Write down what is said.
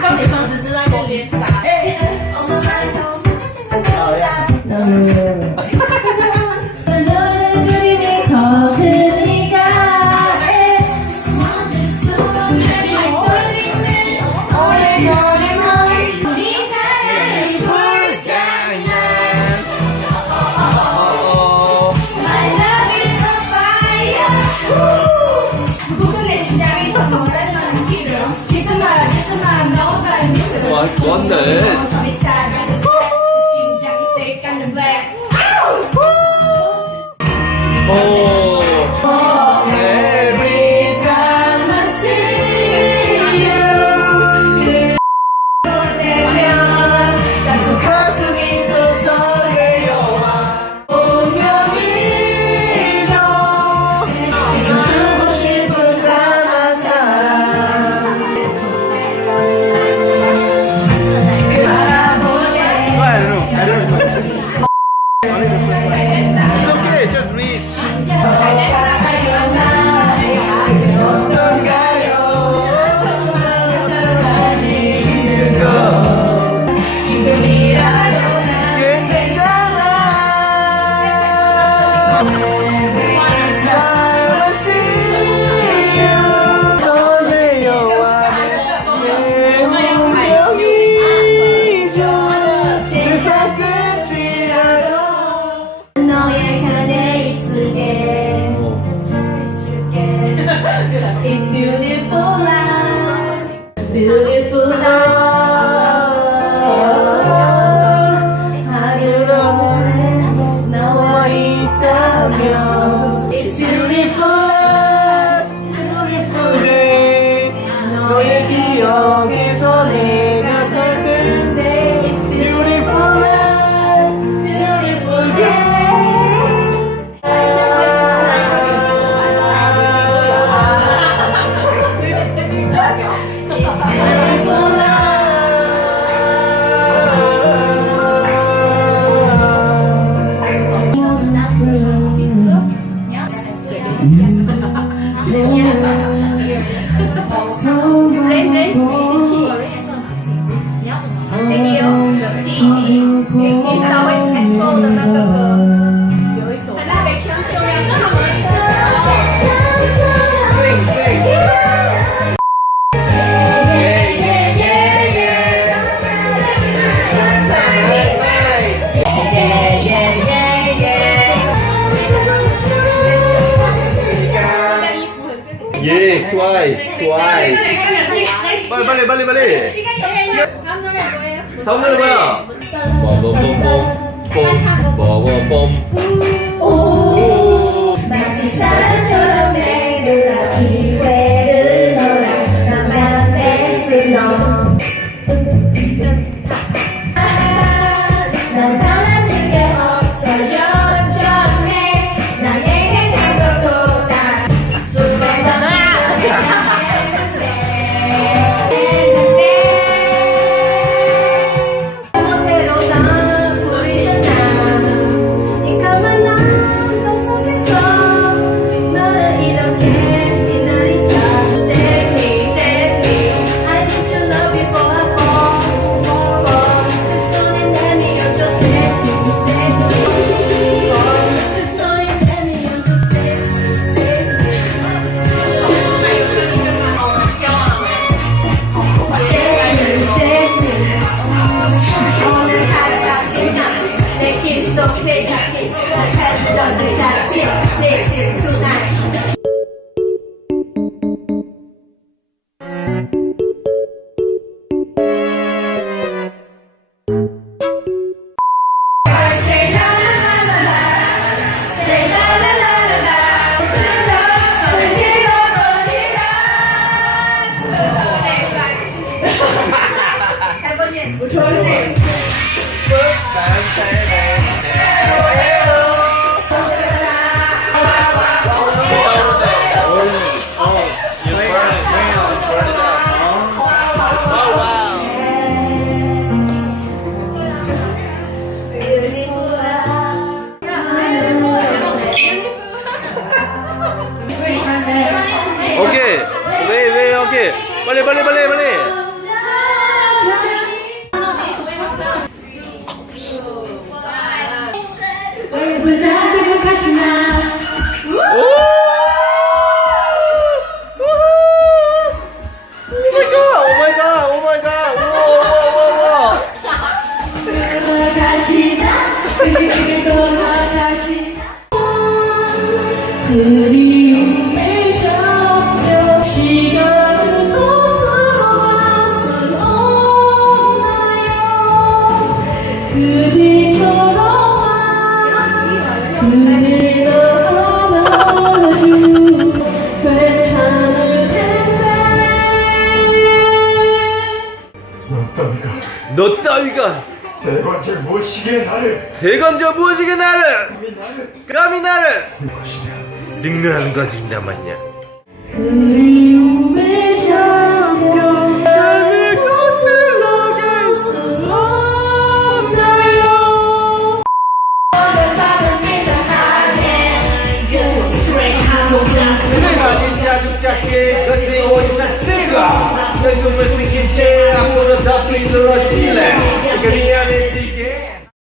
放你放只是在旁边撒。좋았네. It's beautiful life, beautiful life. 하루로 보낸 너와 있다면 It's beautiful life, beautiful day. 너의 기억에서 내가 살 텐데 It's beautiful life, beautiful day. 예, twice. 빨리. 다음 노래 뭐예요? 다음 노래 뭐야? 봄봄봄봄봄봄. 마치 사랑처럼 내가 기회를 너랑 나만 뺏은 너. 난 달라진 게 없어 여전해 나에게 난 것도 다 수백 번 멋대로 난 부리잖아 이 까만 맘 속에서 너는 이렇게 빛나니까 Take me I need your love before I fall 그 손에 내밀어 just take me 그 손에 내밀어 just take me 오늘 하루가 빛나 내 길 속 내가 살던 그 자체 This is tonight Say la la la la Say la la la la 설질러버리라 좋은데 오케이. 왜, 오케이. 빨리. 누구나 행복하시나 돌아가시나 그리고 돌아가시나 그리움의 정력 시간은 곳으로 가서 없나요 그대처럼 그대가 안아주 괜찮을 텐데 너 따위가 대관절 무엇이기에 나를 대건져 무엇이게 나를 감히 나를 감히 나를 것이냐 늙느라는 거짓이란 말이냐. 그리움